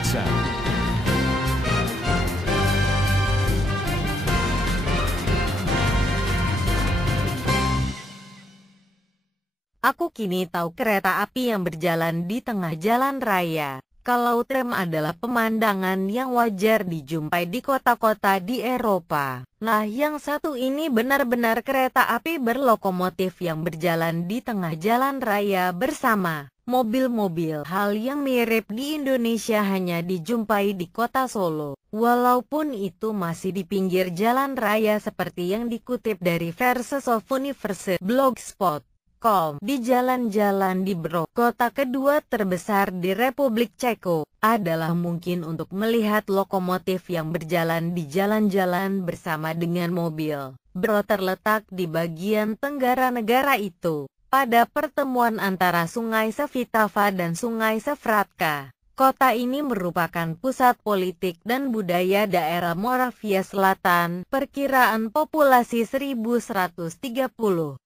WhatsApp. Aku kini tahu kereta api yang berjalan di tengah jalan raya. Kalau tram adalah pemandangan yang wajar dijumpai di kota-kota di Eropa. Nah, yang satu ini benar-benar kereta api berlokomotif yang berjalan di tengah jalan raya bersama mobil-mobil. Hal yang mirip di Indonesia hanya dijumpai di kota Solo. Walaupun itu masih di pinggir jalan raya seperti yang dikutip dari Verses of Universe Blogspot. Di jalan-jalan di Brno, kota kedua terbesar di Republik Ceko, adalah mungkin untuk melihat lokomotif yang berjalan di jalan-jalan bersama dengan mobil. Brno terletak di bagian tenggara negara itu, pada pertemuan antara Sungai Svitava dan Sungai Svratka. Kota ini merupakan pusat politik dan budaya daerah Moravia Selatan. Perkiraan populasi 1130,000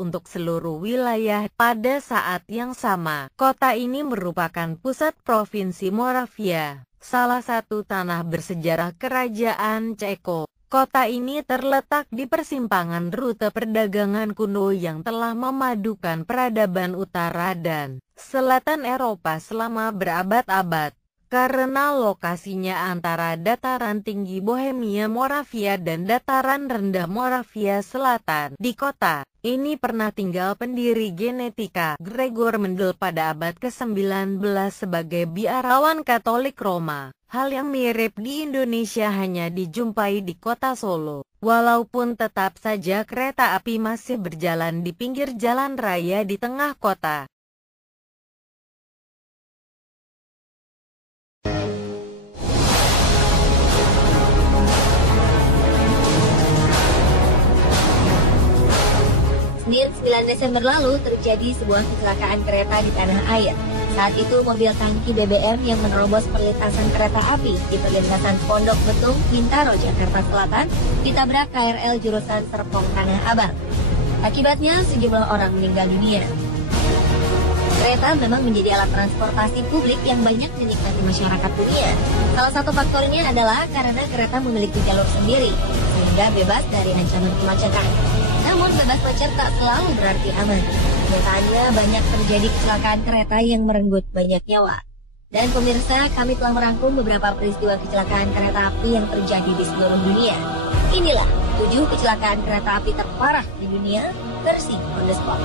untuk seluruh wilayah. Pada saat yang sama, kota ini merupakan pusat provinsi Moravia, salah satu tanah bersejarah kerajaan Ceko. Kota ini terletak di persimpangan rute perdagangan kuno yang telah memadukan peradaban utara dan selatan Eropa selama berabad-abad. Karena lokasinya antara dataran tinggi Bohemia Moravia dan dataran rendah Moravia Selatan, di kota ini pernah tinggal pendiri genetika Gregor Mendel pada abad ke-19 sebagai biarawan Katolik Roma. Hal yang mirip di Indonesia hanya dijumpai di kota Solo. Walaupun tetap saja kereta api masih berjalan di pinggir jalan raya di tengah kota. Senin 9 Desember lalu terjadi sebuah kecelakaan kereta di tanah air. Saat itu mobil tangki BBM yang menerobos perlintasan kereta api di perlintasan Pondok Betung, Bintaro, Jakarta Selatan ditabrak KRL jurusan Serpong Tanah Abang. Akibatnya sejumlah orang meninggal dunia. Kereta memang menjadi alat transportasi publik yang banyak dinikmati masyarakat dunia. Salah satu faktornya adalah karena kereta memiliki jalur sendiri, sehingga bebas dari ancaman kemacetan. Namun bebas macet tak selalu berarti aman. Kenyataannya banyak terjadi kecelakaan kereta yang merenggut banyak nyawa. Dan pemirsa, kami telah merangkum beberapa peristiwa kecelakaan kereta api yang terjadi di seluruh dunia. Inilah 7 kecelakaan kereta api terparah di dunia versi On The Spot.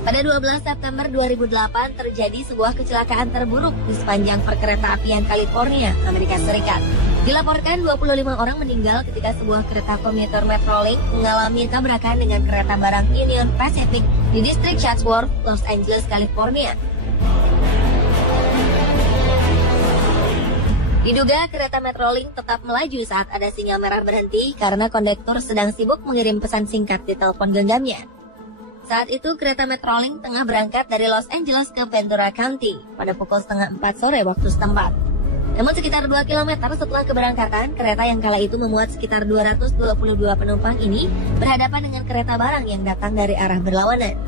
Pada 12 September 2008 terjadi sebuah kecelakaan terburuk di sepanjang perkeretaapian California, Amerika Serikat. Dilaporkan 25 orang meninggal ketika sebuah kereta komuter Metrolink mengalami tabrakan dengan kereta barang Union Pacific di distrik Chatsworth, Los Angeles, California. Diduga kereta Metrolink tetap melaju saat ada sinyal merah berhenti karena kondektur sedang sibuk mengirim pesan singkat di telepon genggamnya. Saat itu kereta Metrolink tengah berangkat dari Los Angeles ke Ventura County pada pukul 3:30 sore waktu setempat. Namun sekitar 2 km setelah keberangkatan, kereta yang kala itu memuat sekitar 222 penumpang ini berhadapan dengan kereta barang yang datang dari arah berlawanan.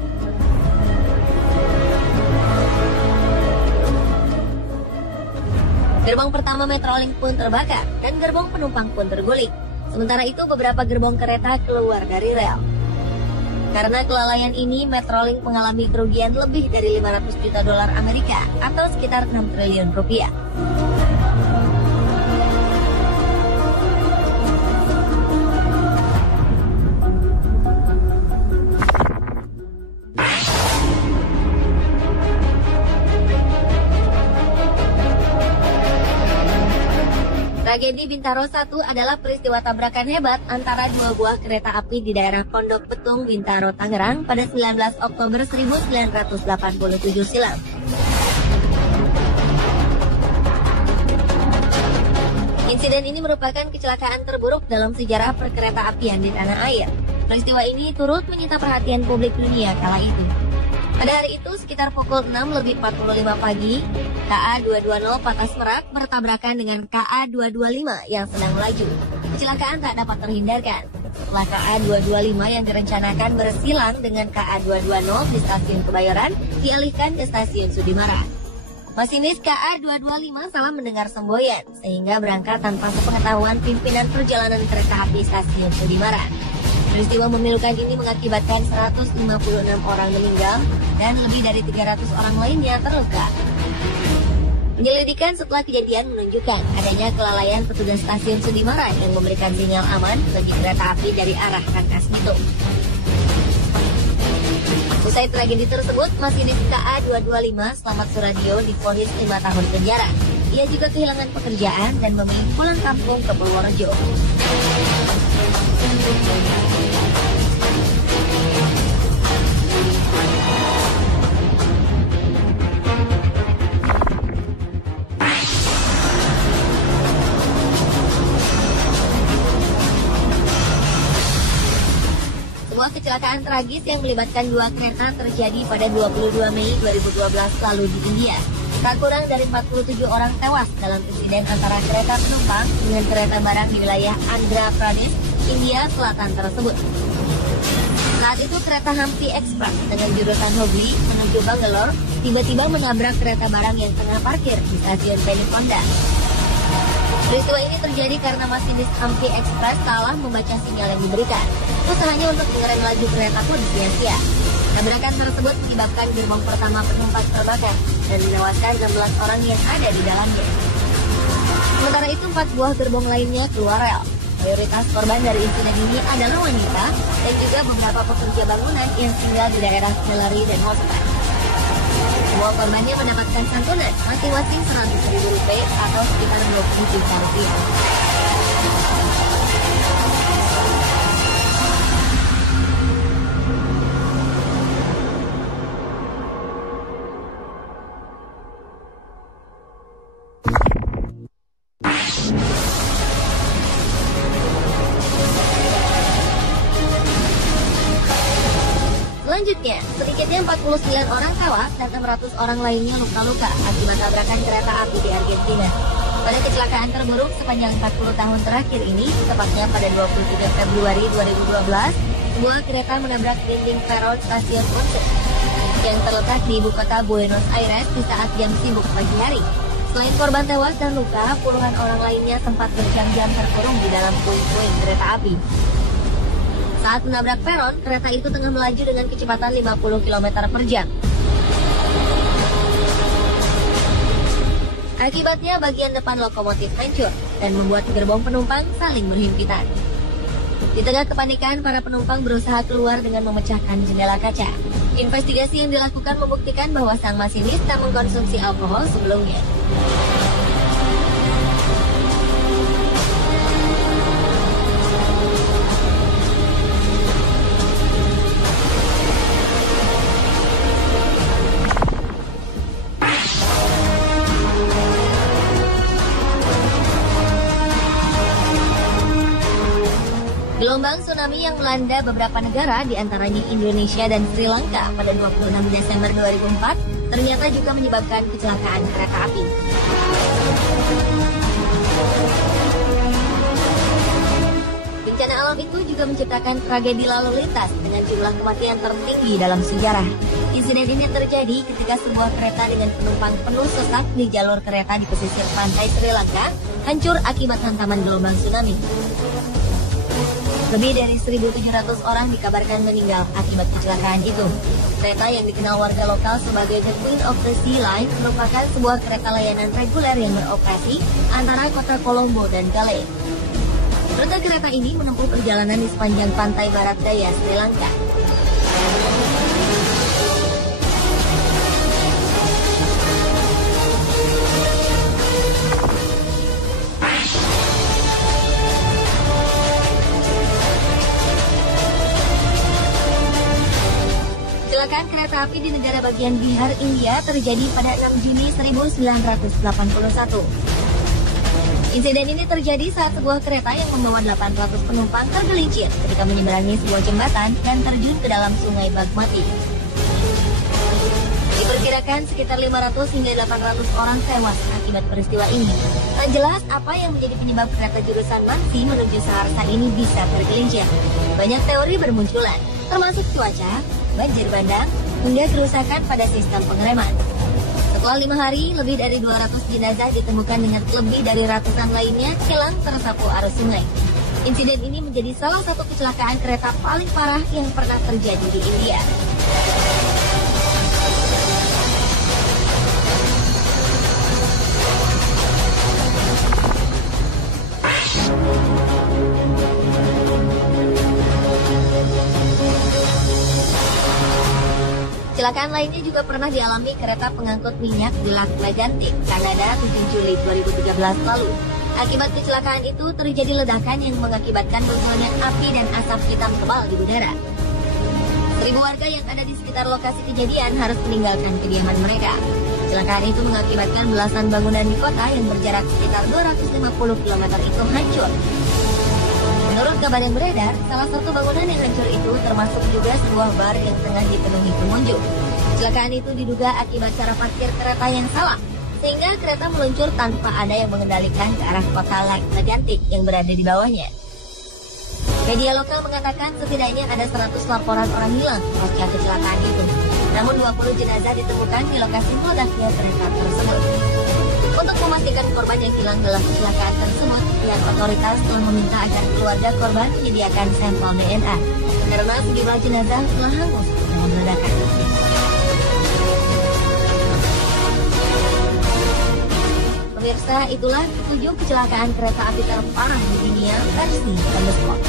Gerbong pertama Metrolink pun terbakar dan gerbong penumpang pun terguling. Sementara itu beberapa gerbong kereta keluar dari rel. Karena kelalaian ini, Metrolink mengalami kerugian lebih dari 500 juta dolar Amerika atau sekitar 6 triliun rupiah. Tragedi Bintaro 1 adalah peristiwa tabrakan hebat antara dua buah kereta api di daerah Pondok Betung, Bintaro, Tangerang pada 19 Oktober 1987 silam. Insiden ini merupakan kecelakaan terburuk dalam sejarah perkereta apian di tanah air. Peristiwa ini turut menyita perhatian publik dunia kala itu. Pada hari itu, sekitar pukul 6:45 pagi, KA220 Patas Merak bertabrakan dengan KA225 yang sedang melaju. Kecelakaan tak dapat terhindarkan. Setelah KA225 yang direncanakan bersilang dengan KA220 di stasiun Kebayoran, dialihkan ke stasiun Sudimara. Masinis KA225 salah mendengar semboyan, sehingga berangkat tanpa sepengetahuan pimpinan perjalanan kereta api stasiun Sudimara. Peristiwa memilukan ini mengakibatkan 156 orang meninggal dan lebih dari 300 orang lainnya terluka. Penyelidikan setelah kejadian menunjukkan adanya kelalaian petugas stasiun Sudimara yang memberikan sinyal aman bagi kereta api dari arah Rangkas Bitung. Usai tragedi tersebut, masinis KA225 Slamet Suradio divonis 5 tahun penjara. Ia juga kehilangan pekerjaan dan memilih pulang kampung ke Purworejo. Sebuah kecelakaan tragis yang melibatkan 2 kereta terjadi pada 22 Mei 2012 lalu di India. Tak kurang dari 47 orang tewas dalam insiden antara kereta penumpang dengan kereta barang di wilayah Andhra Pradesh, India Selatan tersebut. Saat itu kereta Hampi Express dengan jurusan Hubli menuju Bangalore tiba-tiba menabrak kereta barang yang tengah parkir di stasiun Penikonda. Peristiwa ini terjadi karena masinis Hampi Express salah membaca sinyal yang diberikan. Usahanya untuk mengerem laju kereta pun sia-sia. Tabrakan tersebut menyebabkan gerbong pertama penumpang terbakar dan menewaskan 16 orang yang ada di dalamnya. Sementara itu 4 buah gerbong lainnya keluar rel. Mayoritas korban dari insiden ini adalah wanita dan juga beberapa pekerja bangunan yang tinggal di daerah Hillary dan Holstein. Semua korbannya mendapatkan santunan masing-masing Rp100.000 atau sekitar Rp20 juta. Selanjutnya, sedikitnya 49 orang tewas dan 600 orang lainnya luka-luka akibat tabrakan kereta api di Argentina. Pada kecelakaan terburuk sepanjang 40 tahun terakhir ini, tepatnya pada 23 Februari 2012, sebuah kereta menabrak dinding peron stasiun Ponce yang terletak di ibu kota Buenos Aires di saat jam sibuk pagi hari. Selain korban tewas dan luka, puluhan orang lainnya sempat berjam-jam terkurung di dalam puing-puing kereta api. Saat menabrak peron, kereta itu tengah melaju dengan kecepatan 50 km per jam. Akibatnya bagian depan lokomotif hancur dan membuat gerbong penumpang saling berhimpitan. Di tengah kepanikan, para penumpang berusaha keluar dengan memecahkan jendela kaca. Investigasi yang dilakukan membuktikan bahwa sang masinis tak mengkonsumsi alkohol sebelumnya. Gelombang tsunami yang melanda beberapa negara, diantaranya Indonesia dan Sri Lanka pada 26 Desember 2004, ternyata juga menyebabkan kecelakaan kereta api. Bencana alam itu juga menciptakan tragedi lalu lintas dengan jumlah kematian tertinggi dalam sejarah. Insiden ini terjadi ketika sebuah kereta dengan penumpang penuh sesak di jalur kereta di pesisir pantai Sri Lanka hancur akibat hantaman gelombang tsunami. Lebih dari 1.700 orang dikabarkan meninggal akibat kecelakaan itu. Kereta yang dikenal warga lokal sebagai The Queen of the Sea Line merupakan sebuah kereta layanan reguler yang beroperasi antara kota Colombo dan Galle. Rute kereta ini menempuh perjalanan di sepanjang pantai barat daya Sri Lanka. Kecelakaan kereta api di negara bagian Bihar, India terjadi pada 6 Juni 1981. Insiden ini terjadi saat sebuah kereta yang membawa 800 penumpang tergelincir ketika menyeberangi sebuah jembatan dan terjun ke dalam sungai Bagmati. Diperkirakan sekitar 500 hingga 800 orang tewas akibat peristiwa ini. Tak jelas apa yang menjadi penyebab kereta jurusan Mansi menuju Saharsa ini bisa tergelincir. Banyak teori bermunculan, termasuk cuaca, banjir bandang, hingga kerusakan pada sistem pengereman. Setelah 5 hari, lebih dari 200 jenazah ditemukan dengan lebih dari ratusan lainnya hilang tersapu arus sungai. Insiden ini menjadi salah satu kecelakaan kereta paling parah yang pernah terjadi di India. Kecelakaan lainnya juga pernah dialami kereta pengangkut minyak di Lac Mégantic, Kanada 7 Juli 2013 lalu. Akibat kecelakaan itu terjadi ledakan yang mengakibatkan munculnya api dan asap hitam tebal di udara. 1.000 warga yang ada di sekitar lokasi kejadian harus meninggalkan kediaman mereka. Kecelakaan itu mengakibatkan belasan bangunan di kota yang berjarak sekitar 250 km itu hancur. Menurut kabar yang beredar, salah satu bangunan yang hancur itu termasuk juga sebuah bar yang tengah dipenuhi pengunjung. Kecelakaan itu diduga akibat cara parkir kereta yang salah, sehingga kereta meluncur tanpa ada yang mengendalikan ke arah kota Lac Mégantic yang berada di bawahnya. Media lokal mengatakan setidaknya ada 100 laporan orang hilang pasca kecelakaan itu. Namun 20 jenazah ditemukan di lokasi meledaknya kereta tersebut. Untuk memastikan korban yang hilang dalam kecelakaan tersebut, pihak otoritas telah meminta agar keluarga korban menyediakan sampel DNA karena sejumlah jenazah telah hangus dalam ledakan. Pemirsa, itulah 7 kecelakaan kereta api terparah di dunia versi On The Spot.